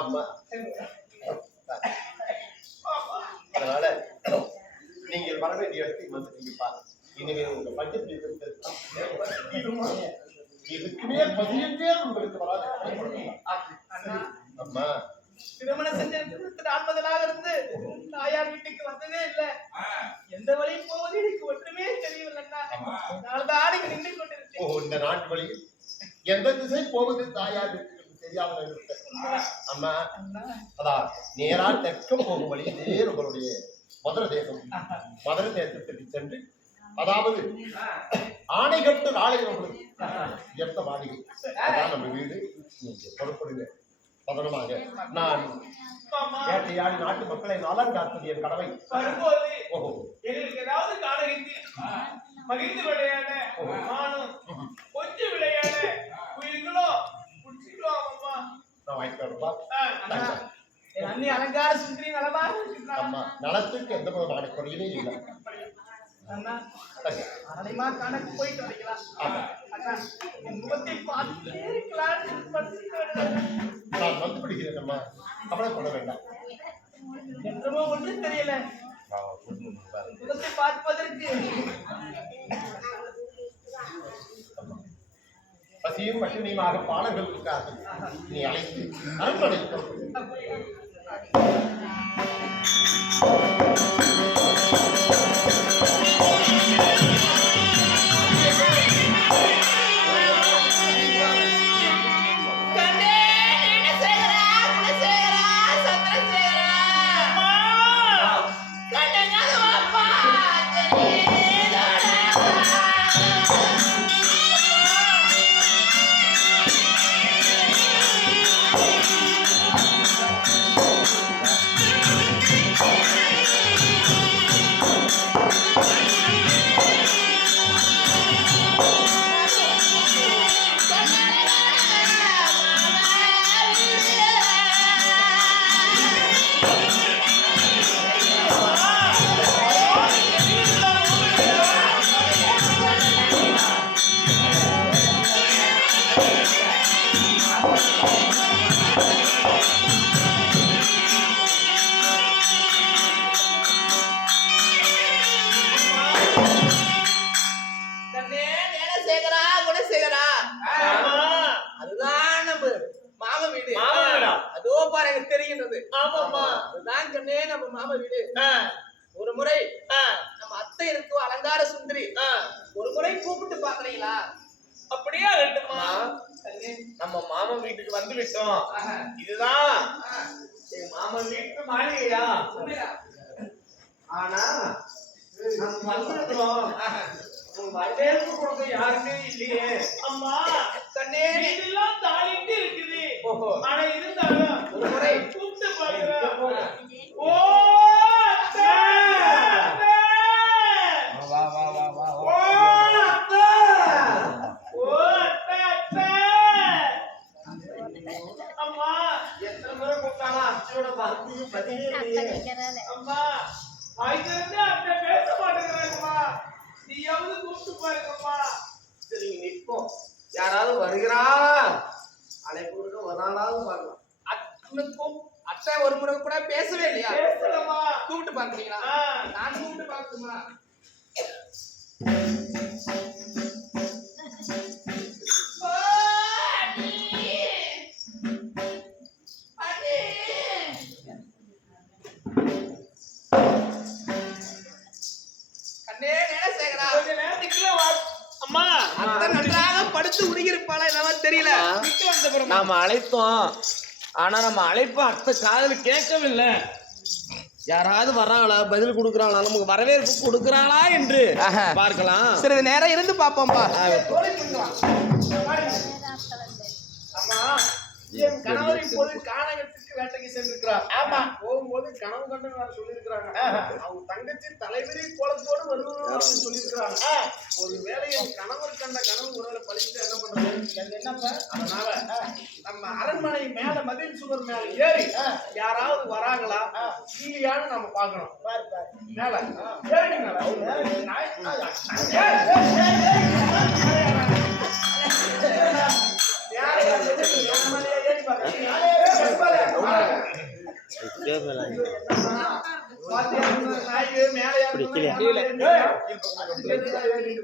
அம்மா அதனால நீங்கள் வர வேண்டிய இடத்துக்கு வந்துட்டீங்கப்பா. இனிமேல் உங்க பட்ஜெட் இதுக்குமே பதினெட்டே உங்களுக்கு வராது. அம்மா திருமணம் செஞ்ச 40 நாள் இருந்து தாயார் வீட்டுக்கு வந்ததே இல்ல. எந்த வழியும் போவது எனக்கு ஒன்றுமே தெரியவில்லைன்னா. நாள்தான் நின்று கொண்டிருக்கேன். இந்த நாட்டு வழியில் எந்த திசை போவது தாயார் வீட்டுக்கு தெரியாமல் இருக்க. அம்மா அதான் நேரா தெற்கும் போகும் வழி நேர் உங்களுடைய மதுரை தேசம். மதுரை தேசத்துக்கு சென்று அதாவது ஆணைகட்டு நாளை உங்களுக்கு எத்த மாளிகை அதான் நம்ம வீடு. நீங்க பொறுப்படுங்க பதனமாக. நான் ஏட்டையாடி நாட்டு மக்களை நலன் காப்பது என் கடமை. எங்களுக்கு ஏதாவது காலகிட்டு மகிழ்ந்து விளையாட நானும் கொஞ்சம் விளையாட உயிர்களோ குடிச்சிக்கலாம். அம்மா நான் வாங்கிட்டு வரப்பா. அண்ணி அலங்கார சுந்தரி நலமா அம்மா நலத்துக்கு எந்த விதமான குறையுமே இல்லை. அண்ணா அனைமா கணக்கு போயிட்டு வரீங்களா? என் முகத்தை பார்த்து நான் வந்து விடுகிறேன். அம்மா கவலை பண்ண வேண்டாம். என்றமோ ஒன்றும் தெரியல. முகத்தை பார்ப்பதற்கு பசியும் பட்டினியுமாக பாலங்கள் இருக்காது. நீ அழைத்து அரண்மனை தெரிகின்றது. ஆமாமா அதுதான் கண்ணே நம்ம மாமா வீடு. ஒரு முறை நம்ம அத்தை இருக்கும் அலங்கார சுந்தரி ஒரு முறை கூப்பிட்டு பாக்குறீங்களா? அப்படியே ஆகட்டுமா. நம்ம மாமா வீட்டுக்கு வந்து விட்டோம். இதுதான் என் மாமா வீட்டு மாளிகையா? ஆனா நம்ம வந்திருக்கிறோம். வரவேற்பு கொடுக்க யாருமே இல்லையே. அம்மா கண்ணே இதெல்லாம் தாளிட்டு இருக்குது. ஆனா இருந்தாலும் ஒரு முறை கூப்பிட்டு பாக்குறேன். ஓ அத்தை வா வா வா வா ஓ அத்தை ஓ அத்தை அத்தை அம்மா எத்தனை முறை கூப்பிட்டாலும் அத்தையோட வார்த்தைக்கு பதிலே இல்லையே. அம்மா ஆயிரத்து அத்தை பேச மாட்டேங்கிறாங்கம்மா. நீயாவது கூப்பிட்டு பாருங்கம்மா. சரி நிற்போம். யாராவது வருகிறாரா? அழைப்பு கொடுக்க ஒரு நாளாவது பார்க்கலாம். அத்தை ஒரு முறை கூட பேசவே இல்லையா? பேசலமா. கூப்பிட்டு பாக்குறீங்களா? நான் கூப்பிட்டு பாக்குமா? கண்ணே நேரசேகரா கொஞ்ச நேரத்துக்குள்ள அம்மா அத்தை நன்றாக படுத்து உருகிருப்பாளா என்னவா தெரியல. நாம அழைத்தோம். ஆனா நம்ம அழைப்பு அத்தை காதல கேட்கவில்லை. யாராவது வர்றாங்களா, பதில் கொடுக்குறாங்களா, நமக்கு வரவேற்பு கொடுக்குறாங்களா என்று பார்க்கலாம். சிறிது நேரம் இருந்து பார்ப்போம்பா. அம்மா என் கணவர் இப்போது கானகத்துக்கு வேட்டைக்கு சென்றிருக்கிறார். ஆமா போகும்போது கனவு கண்டு சொல்லியிருக்கிறாங்க. அவங்க தங்கச்சி தலைவிரி கோலத்தோடு வருவாங்க சொல்லியிருக்கிறாங்க. ஒரு வேலை என் கணவர் கண்ட கனவு ஒருவேளை பழிச்சுட்டு என்ன பண்றது என்னப்ப? அதனால நம்ம அரண்மனை மேல மதில் சுவர் மேல ஏறி யாராவது வராங்களா இல்லையான்னு நம்ம பாக்கணும். மேல ஏறி மேல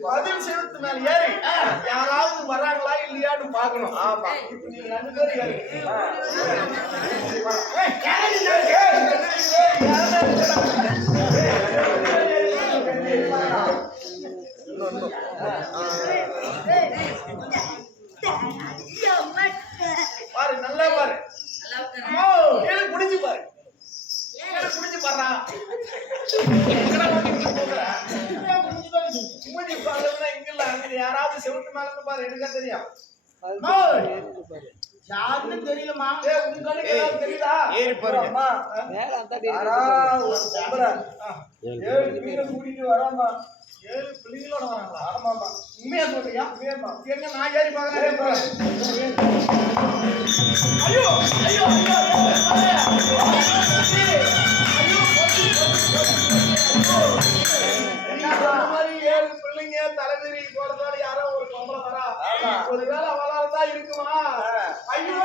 பதில் செலுத்து மேல ஏறி யாராவது வராங்களா இல்லையான்னு பாக்கணும். ஆமா இப்ப நீங்க 2 பேரும் ஏறி பாரு, நல்லா பாரு, எனக்கு குடிச்சு பாரு, எனக்கு குடிச்சு பாடுறா. யாராவது செவத்து மேல இருந்து பாரு, எனக்கு தெரியும். யாருன்னு தெரியலமா, உங்க கண்ணுக்கு ஏதாவது தெரியுதா? ஏறி பாருங்க. ஏழு மீனை கூட்டிட்டு வராமா, 7 பிள்ளைகளோட வராங்களா? ஆமாமா. உண்மையா சொல்றியா? உண்மையாமா. எங்க நான் ஏறி பாக்குறேன். ஐயோ ஐயோ ஏழு பிள்ளைங்க தலைவிரி போறதோட யாரோ ஒரு பொம்பளை வரா, ஒருவேளை அவளால தான் இருக்குமா? ஐயோ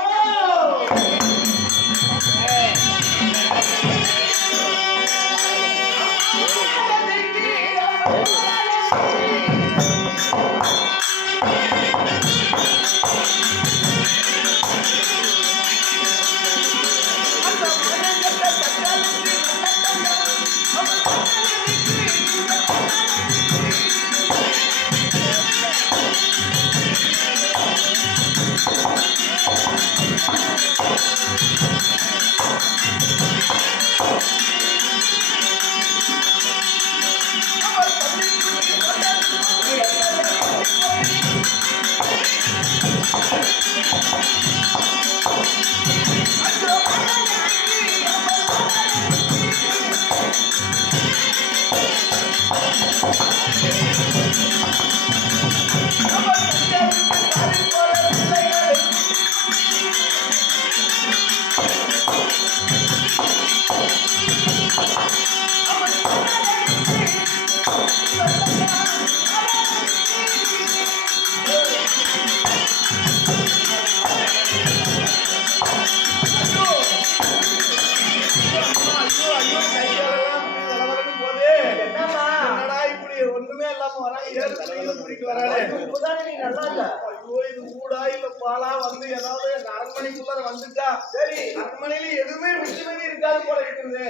வந்துட்டா சரி, அரண்மனையில எதுவுமே மிச்சமே இருக்காது போல இருக்குது.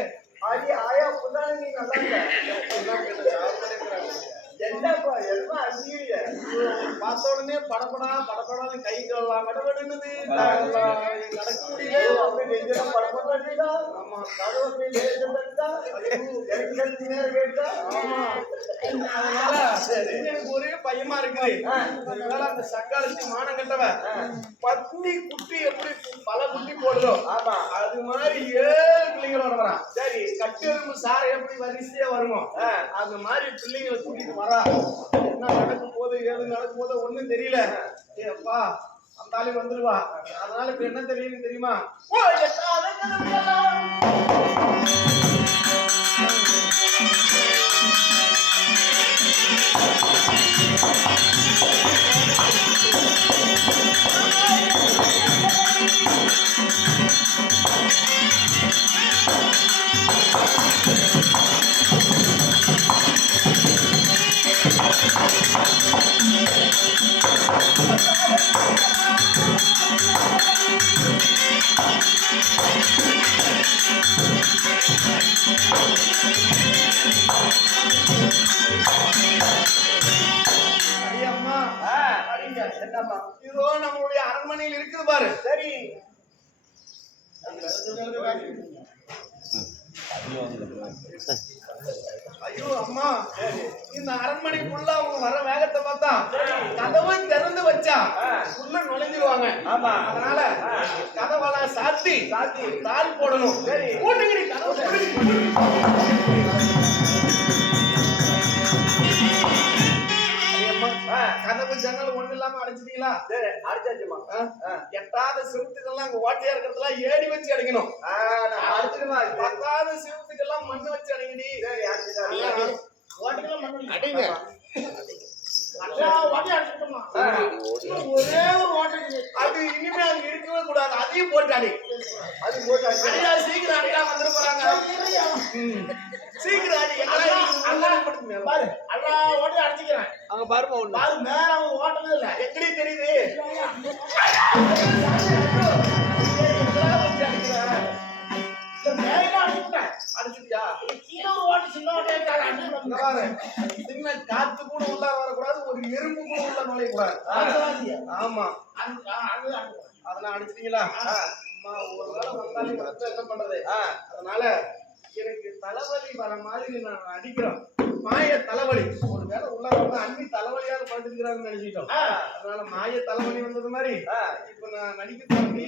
ஆயா புதானே நீ நல்லா என்னப்பா எல்லாம் அடிக்கல பார்த்த உடனே படப்படாத கை கல்லாம் கடவுடுது நடக்க முடியல. அப்படி நெஞ்செல்லாம் படப்படா. ஆமா கடவுள் கேட்டா. ஆமா அதனால எனக்கு ஒரே பையமா இருக்குது. ஒருவேளை அந்த சக்காலத்தி மானம் கட்டவன் பத்னி குட்டி எப்படி பல குட்டி போடுதோ அது மாதிரி 7 பிள்ளைங்களோட வரான். சரி, கட்டெரும்பு சாரை எப்படி வரிசையா வருமோ அது மாதிரி பிள்ளைங்களை கூட்டிட்டு வரா. என்ன நடக்கும் போது ஏது நடக்கும் போது ஒண்ணும் தெரியல. ஏப்பா அந்தாலும் வந்துருவா. அதனால இப்ப என்ன தெரியும் தெரியுமா? இதோ நம்மளுடைய அரண்மனையில் இருக்குது பாரு. சரி, ஐயோ அம்மா, இந்த அரண்மனைக்குள்ள அவங்க வர வேகத்தை பார்த்தா கதவை திறந்து வச்சா உள்ள நுழைஞ்சிருவாங்க. ஆமா, அதனால கதவெல்லாம் சாத்தி தாள் போடணும். கூட்டுங்கடி கதவு ஜன்னல் ஒண்ணு இல்லாம அடைச்சிட்டீங்களா? சரி, அடிச்சாச்சுமா. எட்டாத சிவத்துக்கெல்லாம் அங்க ஓட்டையா இருக்கிறதெல்லாம் ஏடி வச்சு அடைக்கணும். அடிச்சிடுமா. 10வது சிவத்துக்கெல்லாம் மண்ணு வச்சு அடைங்கடி. சரி, அடிச்சுதான். ஓட்டைக்கெல்லாம் மண்ணு அடைங்க. ஒரே ஒரு ஓட்டை அது இனிமே அங்க இருக்கவே கூடாது. அதையும் போட்டு அடி. அது போட்டு அடி. சீக்கிரம் அடிக்கலாம் வந்துட்டு போறாங்க. சீக்கிரம் அடி பாரு அல்லா ஓட்டி அடிச்சுக்கிறேன் அங்க பாருமா ஒண்ணு பாரு மேல அவன் ஓட்டவே இல்லை எப்படி தெரியுது அடிச்சுட்டியா கீழே ஓட்டு சின்ன ஓட்டே சின்ன காத்து கூட உள்ள வரக்கூடாது ஒரு எறும்பு கூட உள்ள நுழையக்கூடாது ஆமா அதெல்லாம் அடிச்சிட்டீங்களா அம்மா ஒரு வேளை வந்தாலும் என்ன பண்றது அதனால எனக்கு தலைவலி வர மாதிரி நான் அடிக்கிறோம் மாய தலைவலி ஒரு வேளை உள்ள வந்து அண்ணி தலைவலியாவது படுத்துக்கிறாங்கன்னு நினைச்சிட்டோம் அதனால மாய தலைவலி வந்தது மாதிரி இப்ப நான் நடிக்க தம்பி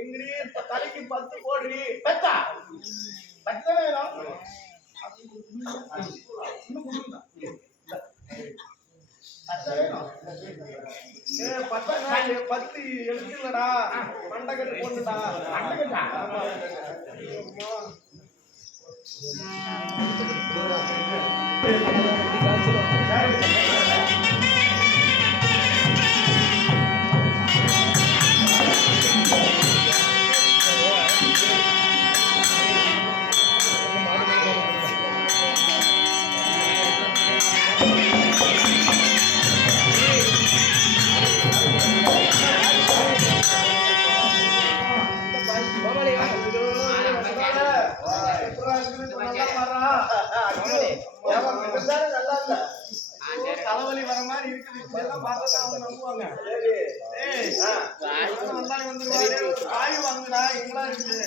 எங்கடி தலைக்கு 10 போடுறி பத்தா பத்து எழுத்துலடா மண்டகட்டு போட்டுடா அண்டகட்டா தலைவலி வர மாதிரி இருக்குது இப்பெல்லாம் பார்த்தா அவங்க நம்புவாங்க வந்தாலும் வந்துருவாரு காய் வாங்குடா எங்களா இருக்குது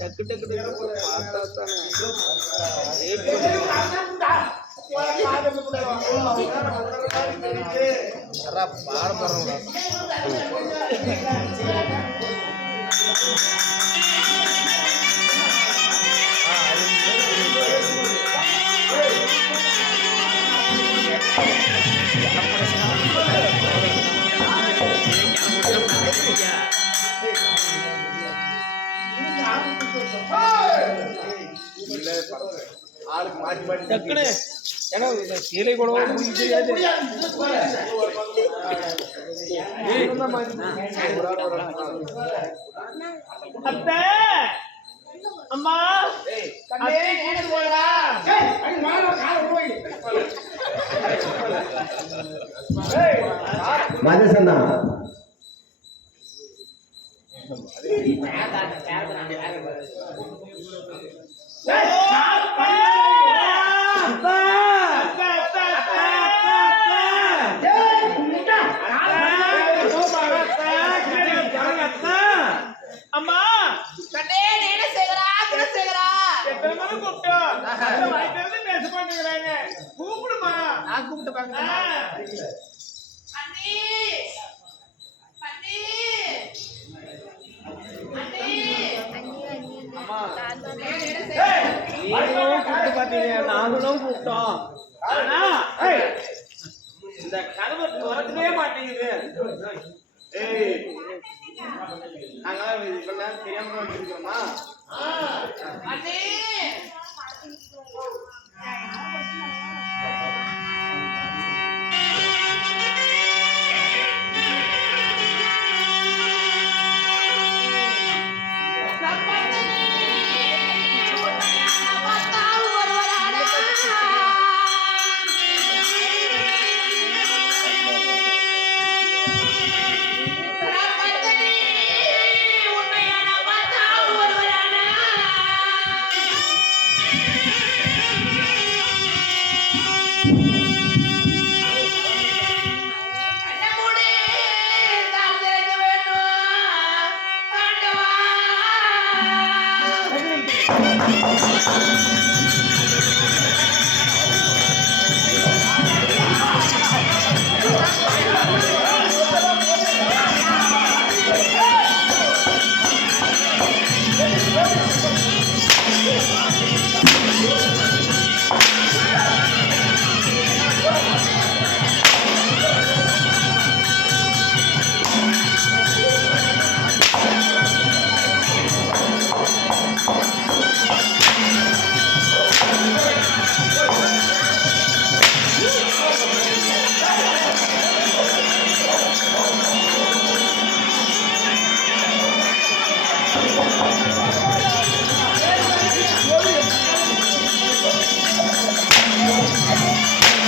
டக்கு டக்கு ஆளுக்கு மாற்றி மாற்றி டக்குனு ஏன்னா கீழே கூட தெரியாது அம்மா மதசன்னா அம்மா கண்ணே நீன சேகரா குணசேகரா எத்தனை மணி கூப்பிட்டோம் வாய்ப்பிருந்து பேச மாட்டேங்கிறாங்க கூப்பிடுமா நான் கூப்பிட்டு பாக்க அண்ணி அண்ணி அண்ணி அம்மா நீன சேகரா நீங்களும் கூப்பிட்டு பாத்தீங்க நாங்களும் கூப்பிட்டோம் ஆனா இந்த கதவை திறக்கவே மாட்டேங்குது ஏய் நாங்க இப்ப தெரியாம வச்சிருக்கோமா அண்ணி